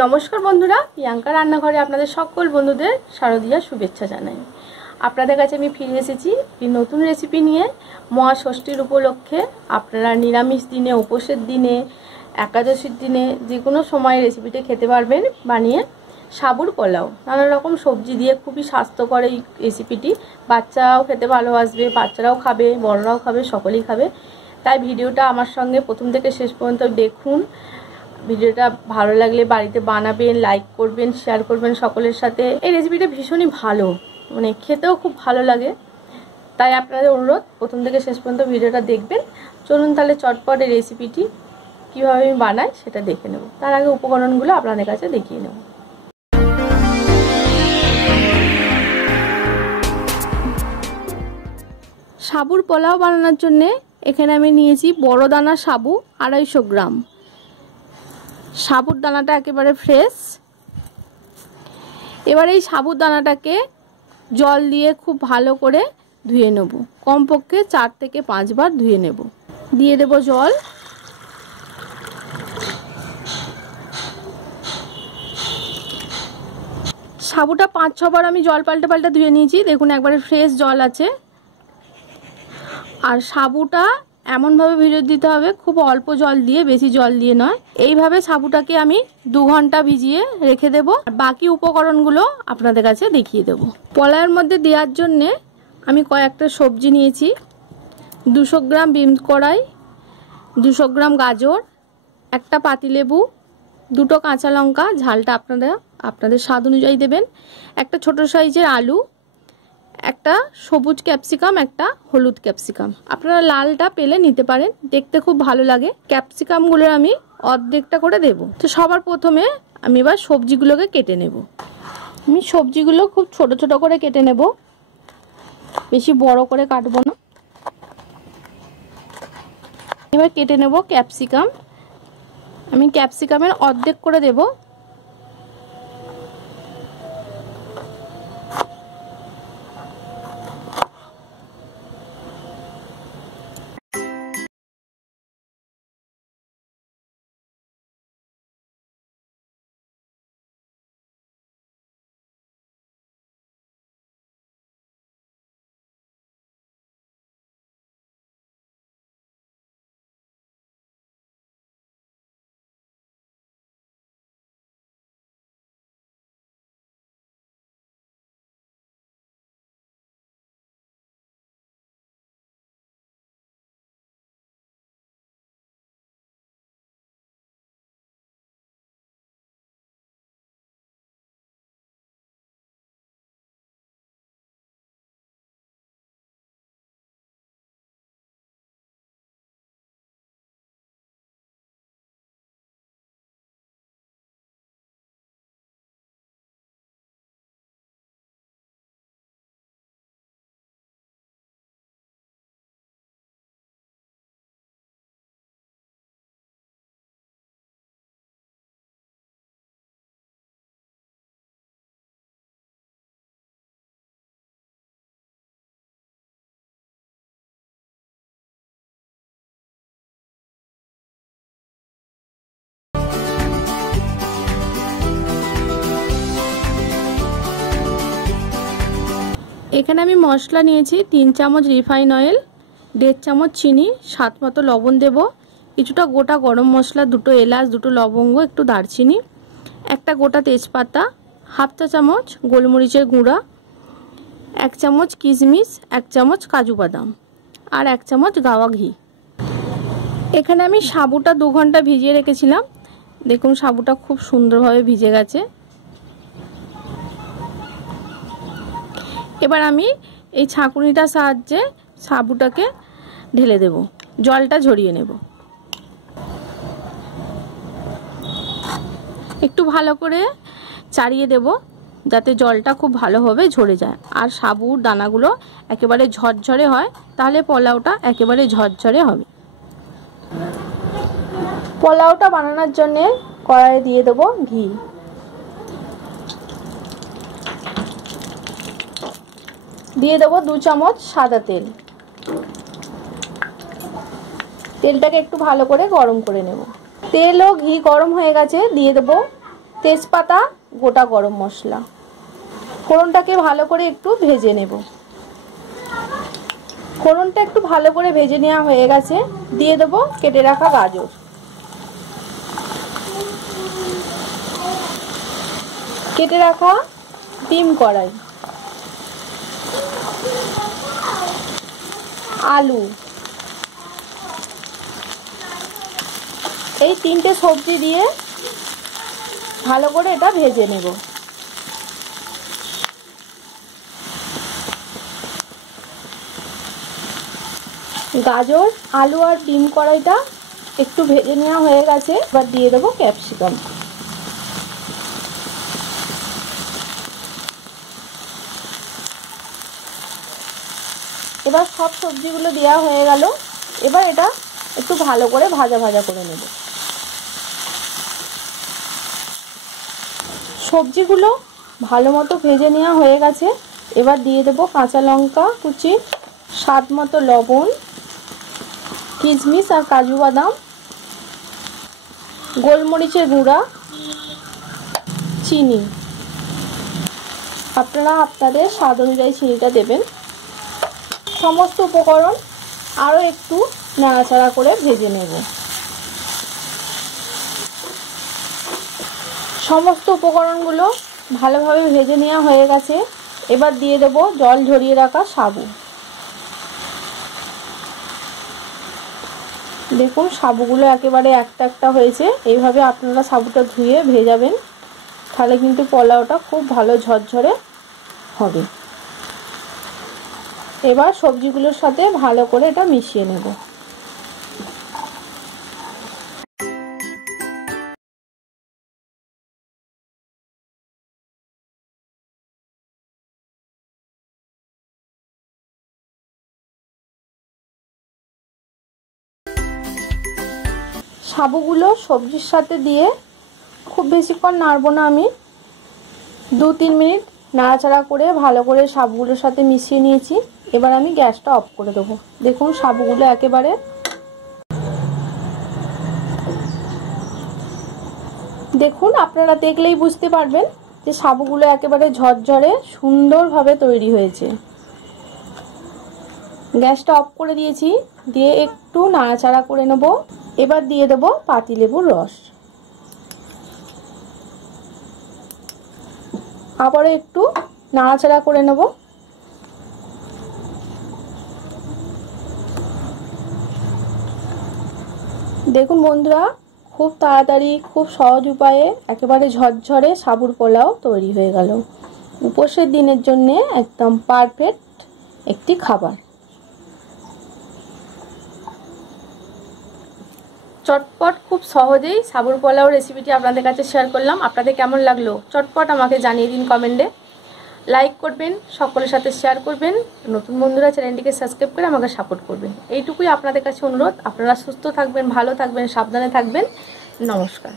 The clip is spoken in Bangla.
নমস্কার বন্ধুরা, প্রিয়াঙ্কা রান্নাঘরে আপনাদের সকল বন্ধুদের শারদীয়া শুভেচ্ছা জানাই। আপনাদের কাছে আমি ফিরে এসেছি এই নতুন রেসিপি নিয়ে। মহাষষ্ঠীর উপলক্ষে আপনারা নিরামিষ দিনে, উপোসের দিনে, একাদশীর দিনে যে কোনো সময় রেসিপিটা খেতে পারবেন বানিয়ে। সাবুর পোলাও নানা রকম সবজি দিয়ে খুবই স্বাস্থ্যকর এই রেসিপিটি। বাচ্চারাও খেতে ভালোবাসবে, বাচ্চারাও খাবে, বড়রাও খাবে, সকলেই খাবে। তাই ভিডিওটা আমার সঙ্গে প্রথম থেকে শেষ পর্যন্ত দেখুন। ভিডিওটা ভালো লাগলে বাড়িতে বানাবেন, লাইক করবেন, শেয়ার করবেন সকলের সাথে। এই রেসিপিটা ভীষণই ভালো, মানে খেতেও খুব ভালো লাগে। তাই আপনাদের অনুরোধ প্রথম থেকে শেষ পর্যন্ত ভিডিওটা দেখবেন। চলুন তাহলে চটপট এই রেসিপিটি কীভাবে আমি বানাই সেটা দেখে নেব। তার আগে উপকরণগুলো আপনাদের কাছে দেখিয়ে নেব। সাবুর পোলাও বানানোর জন্যে এখানে আমি নিয়েছি বড় দানা সাবু 250 গ্রাম। সাবুর দানাটা একেবারে ফ্রেশ। এবার এই সাবুর দানাটাকে জল দিয়ে খুব ভালো করে ধুয়ে নেব। কমপক্ষে 4 থেকে 5 বার ধুয়ে নেব। দিয়ে দেব জল। সাবুটা 5-6 বার আমি জল পাল্টে পাল্টে ধুয়ে নিয়েছি। দেখুন একবারে ফ্রেশ জল আছে। আর সাবুটা এমনভাবে ভিজিয়ে দিতে হবে, খুব অল্প জল দিয়ে, বেশি জল দিয়ে নয়। এইভাবে সাবুটাকে আমি 2 ঘন্টা ভিজিয়ে রেখে দেব। বাকি উপকরণগুলো আপনাদের কাছে দেখিয়ে দেব। পোলাওয়ের মধ্যে দেওয়ার জন্যে আমি কয়েকটা সবজি নিয়েছি। 200 গ্রাম বিনস কড়াই, 200 গ্রাম গাজর, একটা পাতিলেবু, 2টো কাঁচা লঙ্কা, ঝালটা আপনাদের স্বাদ অনুযায়ী দেবেন, একটা ছোট সাইজের আলু, একটা সবুজ ক্যাপসিকাম, একটা হলুদ ক্যাপসিকাম। আপনারা লালটা পেলে নিতে পারেন, দেখতে খুব ভালো লাগে। ক্যাপসিকামগুলো আমি অর্ধেকটা করে দেব। তো সবার প্রথমে আমি এবার সবজিগুলোকে কেটে নেব। আমি সবজিগুলো খুব ছোট ছোট করে কেটে নেব, বেশি বড় করে কাটবো না। এবার কেটে নেব ক্যাপসিকাম। আমি ক্যাপসিকামের অর্ধেক করে দেব। এখানে আমি মশলা নিয়েছি 3 চামচ রিফাইন অয়েল, 1.5 চামচ চিনি, স্বাদ মতো লবণ দেব, কিছুটা গোটা গরম মশলা, 2টো এলাচ, 2টো লবঙ্গ, একটু দারচিনি, একটা গোটা তেজপাতা, 1/2 চা চামচ গোলমরিচের গুঁড়া, 1 চামচ কিশমিশ, 1 চামচ কাজু বাদাম আর 1 চামচ গাওয়া ঘি। এখানে আমি সাবুটা 2 ঘন্টা ভিজিয়ে রেখেছিলাম। দেখুন সাবুটা খুব সুন্দরভাবে ভিজে গেছে। এবার আমি এই ছাঁকুনিটার সাহায্যে সাবুটাকে ঢেলে দেব, জলটা ঝরিয়ে নেব। একটু ভালো করে চাড়িয়ে দেব যাতে জলটা খুব ভালোভাবে ঝরে যায় আর সাবুর দানাগুলো একেবারে ঝরঝরে হয়, তাহলে পোলাওটা একেবারে ঝরঝরে হবে। পোলাওটা বানানোর জন্য কড়াইয়ে দিয়ে দেব ঘি। দিয়ে দেব 2 চামচ সাদা তেল। তেলটাকে একটু ভালো করে গরম করে নেব। তেল ও ঘি গরম হয়ে গেছে, দিয়ে দেব তেজপাতা, গোটা গরম মশলা। ফোড়নটাকে ভালো করে একটু ভেজে নেব। ফোড়নটা একটু ভালো করে ভেজে নেওয়া হয়ে গেছে, দিয়ে দেবো কেটে রাখা গাজর। কেটে রাখা ডিম কড়াই, আলু, এই তিনটে সবজি দিয়ে ভালো করে এটা ভেজে নেব। গাজর, আলু আর ডিম কড়াইটা একটু ভেজে নেওয়া হয়ে গেছে, এবার দিয়ে দেবো ক্যাপসিকাম। এবার সব সবজিগুলো দেওয়া হয়ে গেল, এবার এটা একটু ভালো করে ভাজা ভাজা করে নেব। সবজিগুলো ভালো মতো ভেজে নেওয়া হয়ে গেছে, এবার দিয়ে দেবো কাঁচা লঙ্কা কুচি, স্বাদ মতো লবণ, কিশমিশ আর কাজু বাদাম, গোলমরিচের গুঁড়া, চিনি। আপনারা আপনাদের স্বাদ অনুযায়ী চিনিটা দেবেন। সমস্ত উপকরণ আরও একটু নাড়াচাড়া করে ভেজে নেব। সমস্ত উপকরণগুলো ভালোভাবে ভেজে নেওয়া হয়ে গেছে, এবার দিয়ে দেব জল ঝরিয়ে রাখা সাবু। দেখুন সাবুগুলো একেবারে একটা একটা হয়েছে, এইভাবে আপনারা সাবুটা ধুয়ে ভেজাবেন, তাহলে কিন্তু পোলাওটা খুব ভালো ঝরঝরে হবে। এবার সবজিগুলোর সাথে ভালো করে এটা মিশিয়ে নেব। সাবুগুলো সবজির সাথে দিয়ে খুব বেশিক্ষণ নাড়বো না, আমি 2-3 মিনিট নাড়াচাড়া করে ভালো করে সাবুগুলোর সাথে মিশিয়ে নিয়েছি। এবার আমি গ্যাসটা অফ করে দেবো। দেখুন সাবুগুলো একেবারে দেখুন, আপনারা দেখলেই বুঝতে পারবেন যে সাবুগুলো একেবারে ঝরঝরে সুন্দরভাবে তৈরি হয়েছে। গ্যাসটা অফ করে দিয়েছি, দিয়ে একটু নাড়াচাড়া করে নেব। এবার দিয়ে দেবো পাতিলেবুর রস। আবারও একটু নাড়াচাড়া করে নেব। দেখুন বন্ধুরা, খুব তাড়াতাড়ি খুব সহজ উপায়ে একেবারে ঝরঝরে সাবুর পোলাও তৈরি হয়ে গেল। উপোসের দিনের জন্য একদম পারফেক্ট একটি খাবার। চটপট খুব সহজেই সাবুর পোলাও রেসিপিটি আপনাদের কাছে শেয়ার করলাম। আপনাদের কেমন লাগলো চটপট আমাকে জানিয়ে দিন কমেন্টে। লাইক করবেন, সকলের সাথে শেয়ার করবেন, নতুন বন্ধুরা চ্যানেলটিকে সাবস্ক্রাইব করে আমাকে সাপোর্ট করবেন। এইটুকুই আপনাদের কাছে অনুরোধ। আপনারা সুস্থ থাকবেন, ভালো থাকবেন, সাবধানে থাকবেন। নমস্কার।